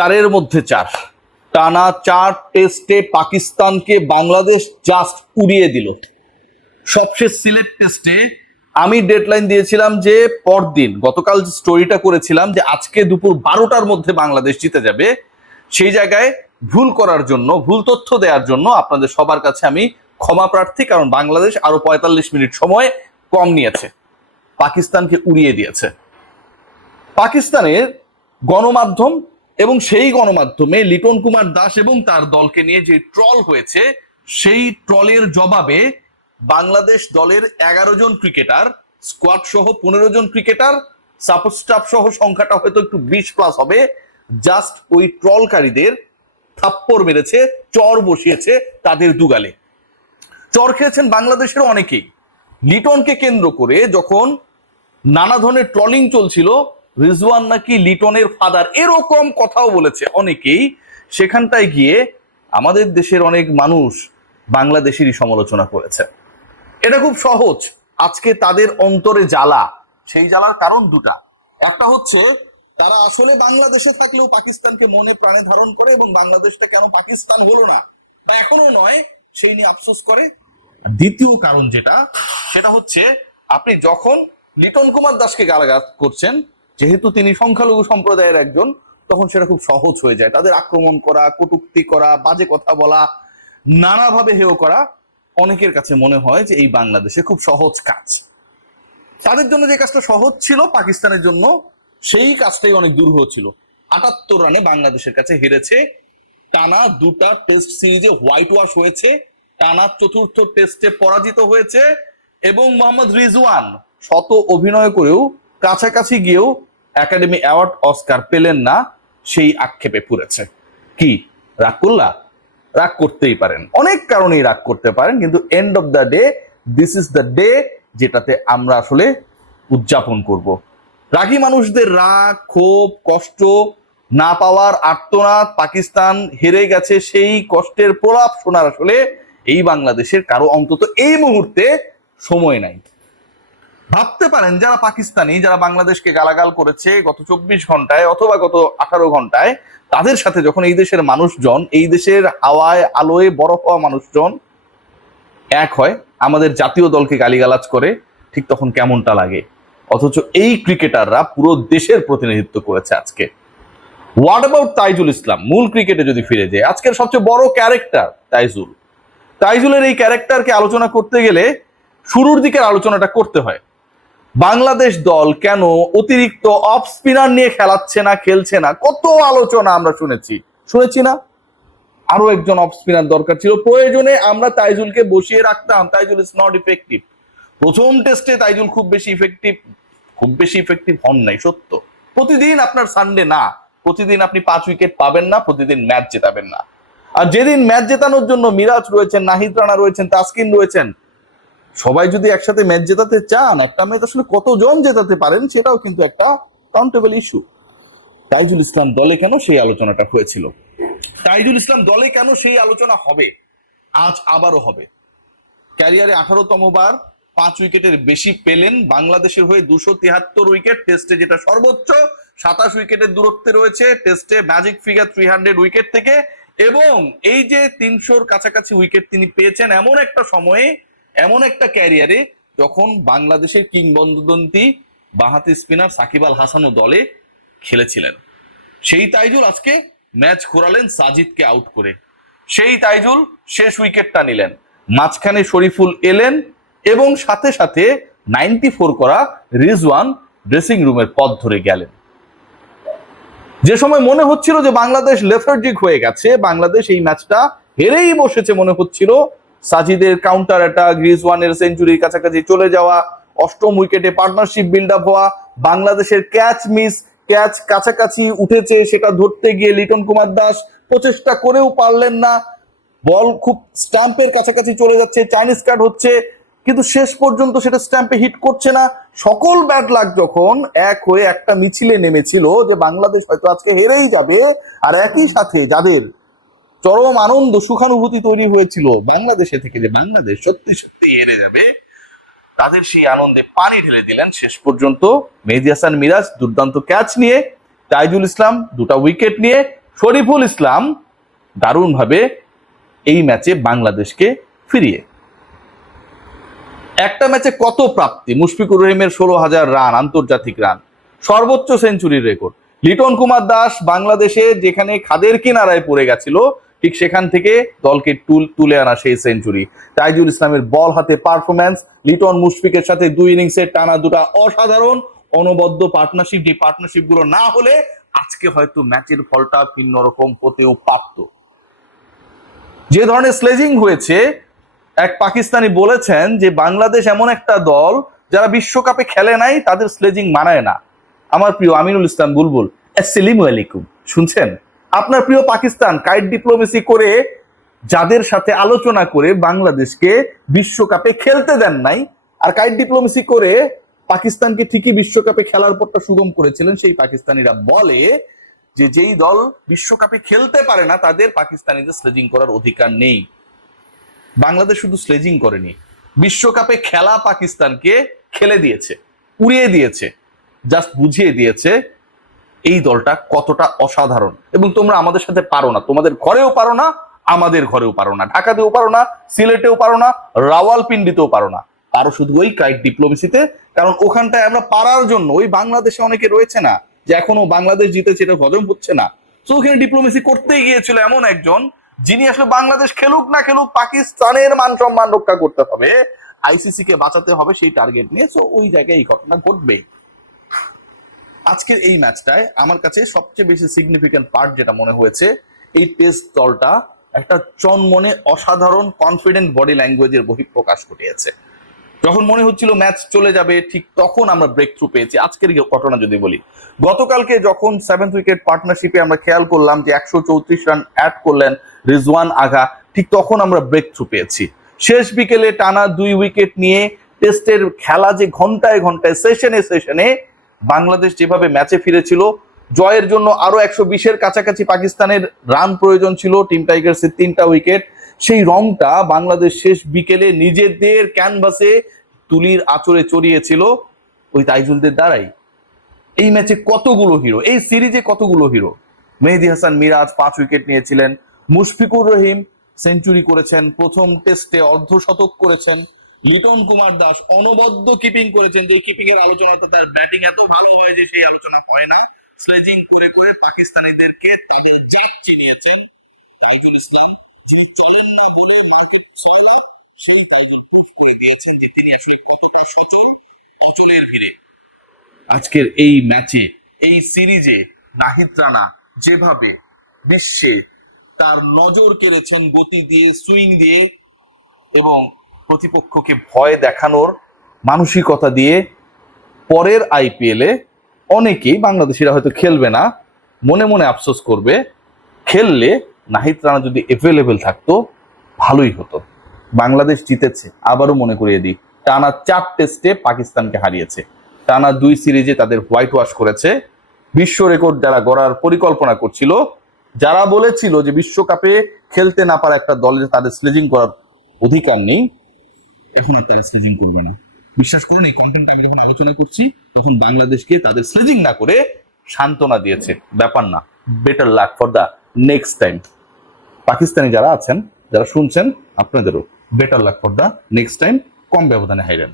চারের মধ্যে চার, টানা 4 টেস্টে পাকিস্তানকে বাংলাদেশ জাস্ট উড়িয়ে দিল। সবশেষ সিলেট টেস্টে আমি ডেডলাইন দিয়েছিলাম যে পরদিন, গতকাল যে স্টোরিটা করেছিলাম যে আজকে দুপুর 12টার মধ্যে বাংলাদেশ জিতে যাবে, সেই জায়গায় ভুল করার জন্য, ভুল তথ্য দেওয়ার জন্য আপনাদের সবার কাছে আমি ক্ষমা প্রার্থী। কারণ বাংলাদেশ আরো 45 মিনিট সময় কম নিয়েছে, পাকিস্তানকে উড়িয়ে দিয়েছে। পাকিস্তানের গণমাধ্যম এবং সেই গণমাধ্যমে লিটন কুমার দাস এবং তার দলকে নিয়ে যে ট্রল হয়েছে, সেই ট্রলের জবাবে বাংলাদেশ দলের 11 জন ক্রিকেটার, স্কোয়াড সহ 15 জন ক্রিকেটার, সাপোর্ট স্টাফ সহ সংখ্যাটা হয়তো একটু 20+ হবে, জাস্ট ওই ট্রলকারীদের থাপ্পড় মেরেছে, চর বসিয়েছে তাদের দুগালে। চর খেয়েছেন বাংলাদেশের অনেকেই। লিটনকে কেন্দ্র করে যখন নানা ধরনের ট্রলিং চলছিল, রিজওয়ান নাকি লিটনের ফাদার, এরকম কথাও বলেছে অনেকেই। সেখানটায় গিয়ে আমাদের দেশের অনেক মানুষ বাংলাদেশেরই সমালোচনা করেছে। এটা খুব সহজ, আজকে তাদের অন্তরে জ্বালা। সেই জ্বালার কারণ দুটা। একটা হচ্ছে তারা আসলে বাংলাদেশে থাকলেও পাকিস্তানকে মনে প্রাণে ধারণ করে এবং বাংলাদেশটা কেন পাকিস্তান হলো না বা এখনো নয় সেই নিয়ে আফসোস করে। দ্বিতীয় কারণ যেটা, সেটা হচ্ছে আপনি যখন লিটন কুমার দাসকে গালাগাল করছেন, যেহেতু তিনি সংখ্যালঘু সম্প্রদায়ের একজন, তখন সেটা খুব সহজ হয়ে যায়। তাদের আক্রমণ করা, কটূক্তি করা, বাজে কথা বলা, নানাভাবে হেয় করা অনেকের কাছে মনে হয় যে এই বাংলাদেশে খুব সহজ কাজ। তাদের জন্য যে কাজটা সহজ ছিল, পাকিস্তানের জন্য সেই কাজটাই অনেক দুরূহ ছিল। 78 রানে বাংলাদেশের কাছে হেরেছে, টানা 2টা টেস্ট সিরিজে হোয়াইট ওয়াশ হয়েছে, টানা 4র্থ টেস্টে পরাজিত হয়েছে এবং মোহাম্মদ রিজওয়ান শত অভিনয় করেও কাছাকাছি গিয়েও একাডেমি অ্যাওয়ার্ড অস্কার পেলেন না, সেই আক্ষেপে পুড়েছে। কি রাগ করলা? রাগ করতেই পারেন, অনেক কারণেই রাগ করতে পারেন, কিন্তু end of the day this is the day যেটাতে আমরা আসলে উদযাপন করব। রাগী মানুষদের রাগ, ক্ষোভ, কষ্ট, না পাওয়ার আর্তনাদ, পাকিস্তান হেরে গেছে সেই কষ্টের প্রলাপ শোনার আসলে এই বাংলাদেশের কারো অন্তত এই মুহূর্তে সময় নাই। ভাবতে পারেন যারা পাকিস্তানি, যারা বাংলাদেশকে গালাগাল করেছে গত 24 ঘন্টায় অথবা গত 18 ঘন্টায়, তাদের সাথে যখন এই দেশের মানুষজন, এই দেশের হাওয়ায় আলোয় বরফ হওয়া মানুষজন এক হয়, আমাদের জাতীয় দলকে গালিগালাজ করে, ঠিক তখন কেমনটা লাগে। অথচ এই ক্রিকেটাররা পুরো দেশের প্রতিনিধিত্ব করেছে আজকে। হোয়াট অ্যাবাউট তাইজুল ইসলাম? মূল ক্রিকেটে যদি ফিরে যায়, আজকের সবচেয়ে বড় ক্যারেক্টার তাইজুলের এই ক্যারেক্টারকে আলোচনা করতে গেলে শুরুর দিকের আলোচনাটা করতে হয়। বাংলাদেশ দল কেন অতিরিক্ত অফ স্পিনার নিয়ে খেলছে না, কত আলোচনা আমরা শুনেছি না? আরো একজন অফ স্পিনার দরকার ছিল, প্রয়োজনে আমরা তাইজুলকে বসিয়ে রাখতাম। Taijul is not effective. প্রথম টেস্টে তাইজুল খুব বেশি ইফেক্টিভ হন নাই, সত্য। প্রতিদিন আপনার সানডে না, প্রতিদিন আপনি 5 উইকেট পাবেন না, প্রতিদিন ম্যাচ জেতাবেন না। আর যেদিন ম্যাচ জেতানোর জন্য মিরাজ রয়েছেন, নাহিদ রানা রয়েছেন, তাসকিন রয়েছেন, সবাই যদি একসাথে ম্যাচ জেতাতে চান, একটা ম্যাচ আসলে কতজন জেতাতে পারেন সেটাও কিন্তু একটা কাউন্টেবল ইস্যু। তাইজুল ইসলাম দলে কেন, সেই আলোচনাটা হয়েছিল। তাইজুল ইসলাম দলে কেন, সেই আলোচনা হবে, আজ আবারও হবে। ক্যারিয়ারে 18তম বার 5 উইকেটের বেশি পেলেন, বাংলাদেশের হয়ে 273 উইকেট, টেস্টে যেটা সর্বোচ্চ 27 উইকেটের দূরত্বে রয়েছে, টেস্টে ম্যাজিক ফিগার 300 উইকেট থেকে। এবং এই যে 300-র কাছাকাছি উইকেট তিনি পেয়েছেন এমন একটা সময়ে, এমন একটা ক্যারিয়ারে যখন বাংলাদেশের কিংবদন্তি বাঁহাতি স্পিনার সাকিব আল হাসানও দলে খেলেছিলেন। সেই তাইজুল আজকে ম্যাচ ঘোরালেন সাজিদকে আউট করে। সেই তাইজুল শেষ উইকেটটা নিলেন, মাঝখানে শরীফুল এলেন এবং সাথে সাথে 94 করা রিজওয়ান ড্রেসিং রুমের পথ ধরে গেলেন। যে সময় মনে হচ্ছিল যে বাংলাদেশ লেথার্জিক হয়ে গেছে, বাংলাদেশ এই ম্যাচটা হেরেই বসেছে মনে হচ্ছিল, সাজিদের কাউন্টার অ্যাটাক, রিজওয়ানের সেঞ্চুরির কাছাকাছি চলে যাওয়া, 8ম উইকেটে পার্টনারশিপ বিল্ড আপ হওয়া, বাংলাদেশের ক্যাচ মিস, ক্যাচ কাছাকাছি উঠেছে, সেটা ধরতে গিয়ে লিটন কুমার দাস প্রচেষ্টা করেও পারলেন না, বল খুব স্ট্যাম্পের কাছাকাছি চলে যাচ্ছে, চাইনিজ কার্ড হচ্ছে, কিন্তু শেষ পর্যন্ত সেটা স্ট্যাম্পে হিট করছে না। সকল ব্যাড লাক যখন এক হয়ে একটা মিছিলে নেমেছিল যে বাংলাদেশ হয়তো আজকে হেরেই যাবে, আর একই সাথে যাদের চরম আনন্দ, সুখানুভূতি তৈরি হয়েছিল বাংলাদেশে থেকে যে বাংলাদেশ সত্যি সত্যি হেরে যাবে, তাদের সেই আনন্দে পানি ঢেলে দিলেন শেষ পর্যন্ত মেহেদী হাসান মিরাজ দুর্দান্ত ক্যাচ নিয়ে, তাইজুল ইসলাম 2টা উইকেট নিয়ে, শরীফুল ইসলাম দারুণভাবে এই ম্যাচে বাংলাদেশকে ফিরিয়ে। একটা ম্যাচে কত প্রাপ্তি, মুশফিকুর রহিমের 16,000 রান, আন্তর্জাতিক রান, সর্বোচ্চ সেঞ্চুরির রেকর্ড। লিটন কুমার দাস বাংলাদেশে যেখানে খাদের কিনারায় পড়ে গেছিল ঠিক সেখান থেকে দলকে তুলে আনা সেই সেঞ্চুরি। তাইজুল ইসলামের বল হাতে পারফরম্যান্স, লিটন মুশফিকের সাথে 2 ইনিংসের টানা দুটা অসাধারণ অনবদ্য পার্টনারশিপ, যে পার্টনারশিপ গুলো না হলে আজকে হয়তো ম্যাচের ফলটা ভিন্ন রকম হতেও পারত। যে ধরনের স্লেজিং হয়েছে, এক পাকিস্তানি বলেছেন যে বাংলাদেশ এমন একটা দল যারা বিশ্বকাপে খেলে নাই, তাদের স্লেজিং মানায় না। আমার প্রিয় আমিনুল ইসলাম বুলবুল, আসসালামু আলাইকুম, শুনছেন? আপনার প্রিয় পাকিস্তান কাইট ডিপ্লোমেসি করে যাদের সাথে আলোচনা করে বাংলাদেশকে বিশ্বকাপে খেলতে দেন নাই, আর কাইট ডিপ্লোমেসি করে পাকিস্তানকে ঠিকই বিশ্বকাপে খেলার পথটা সুগম করেছিলেন, সেই পাকিস্তানিরা বলে যে যেই দল বিশ্বকাপে খেলতে পারে না তাদের পাকিস্তানিদের স্লেজিং করার অধিকার নেই। বাংলাদেশ শুধু স্লেজিং করেনি, বিশ্বকাপে খেলা পাকিস্তানকে খেলে দিয়েছে, উড়িয়ে দিয়েছে, জাস্ট বুঝিয়ে দিয়েছে এই দলটা কতটা অসাধারণ। এবং তোমরা আমাদের সাথে পারো না, তোমাদের ঘরেও পারো না, আমাদের ঘরেও পারো না, ঢাকাতেও পারো না, সিলেটেও পারো না, রাওয়ালপিন্ডিতেও পারো না, পারো শুধু ওই কাইট ডিপ্লোমেসিতে। কারণ ওখানটায় আমরা পারার জন্য, ওই বাংলাদেশে অনেকে রয়েছে না যে এখনো বাংলাদেশ জিতেছে এটা হজম হচ্ছে না, তো ওখানে ডিপ্লোমেসি করতেই গিয়েছিল এমন একজন যিনি আসলে বাংলাদেশ খেলুক না খেলুক পাকিস্তানের মান সম্মান রক্ষা করতে হবে, আইসিসি কে বাঁচাতে হবে সেই টার্গেট নিয়ে। সো ওই জায়গায় এই ঘটনা ঘটবে। আজকের এই ম্যাচটায় আমার কাছে সবচেয়ে বেশি সিগনিফিক্যান্ট পার্ট যেটা মনে হয়েছে, এই টেস্ট দলটা একটা চনমনে অসাধারণ কনফিডেন্ট বডি ল্যাঙ্গুয়েজের বহিঃপ্রকাশ ঘটিয়েছে। যখন মনে হচ্ছিল ম্যাচ চলে যাবে, ঠিক তখন আমরা ব্রেক থ্রু পেয়েছি। আজকের ঘটনা যদি বলি, গতকালকে যখন 7th উইকেট পার্টনারশিপে আমরা খেয়াল করলাম যে 134 রান অ্যাড করলেন রিজওয়ান আগা, ঠিক তখন আমরা ব্রেক থ্রু পেয়েছি। শেষ বিকেলে টানা 2 উইকেট নিয়ে টেস্টের খেলা যে ঘন্টায় ঘন্টায় সেশনে বাংলাদেশ যেভাবে ম্যাচে ফিরেছিল, জয়ের জন্য আরো 120-এর কাছাকাছি পাকিস্তানের রান প্রয়োজন ছিল, টিম টাইগার্সের 3টা উইকেট। সেই রংটা বাংলাদেশ শেষ বিকেলে নিজেদের ক্যানভাসে তুলির আঁচড়ে চড়িয়েছিল ওই তাইজুলদের দ্বারাই। এই ম্যাচে কতগুলো হিরো, এই সিরিজে কতগুলো হিরো। মেহেদী হাসান মিরাজ 5 উইকেট নিয়েছিলেন, মুশফিকুর রহিম সেঞ্চুরি করেছেন, প্রথম টেস্টে অর্ধশতক করেছেন, লিটন কুমার দাস অনবদ্য কিপিং করেছেন, যে কিপিং এর আলোচনা তো তার ব্যাটিং এত ভালো হয় যে সেই আলোচনা হয় না। স্লেজিং করে করে পাকিস্তানিদেরকে তাদের জাত চিনিয়েছেন। তাইজুল ইসলাম চলেন না বলে মার্কেট চলা, সেই তাইজুল করে দিয়েছেন যে তিনি আসলে কতটা সচল, অচলের ভিড়ে। আজকের এই ম্যাচে, এই সিরিজে নাহিদ রানা যেভাবে বিশ্বে তার নজর কেড়েছেন গতি দিয়ে, সুইং দিয়ে এবং প্রতিপক্ষকে ভয় দেখানোর মানসিকতা দিয়ে, পরের আইপিএলে অনেকেই বাংলাদেশিরা হয়তো খেলবে না, মনে মনে আফসোস করবে, খেললে নাহিদ রানা যদি অ্যাভেলেবেল থাকতো ভালোই হতো। বাংলাদেশ জিতেছে, আবারও মনে করিয়ে দিই, টানা 4 টেস্টে পাকিস্তানকে হারিয়েছে, টানা 2 সিরিজে তাদের হোয়াইট ওয়াশ করেছে। বিশ্ব রেকর্ড যারা গড়ার পরিকল্পনা করছিল, যারা বলেছিল যে বিশ্বকাপে খেলতে না পারা একটা দলের তাদের স্লেজিং করার অধিকার নেই, এখন আর তারা স্লেজিং করবে না। বিশ্বাস করুন, এই কন্টেন্টটা আমি যখন আলোচনা করছি তখন বাংলাদেশকে তাদের স্লেজিং না করে সান্ত্বনা দিয়েছে, ব্যাপার না, better luck for the next time. Pakistani যারা আছেন, যারা শুনছেন, আপনাদেরও better luck for the next time, কম ব্যবধানে হাইরেন।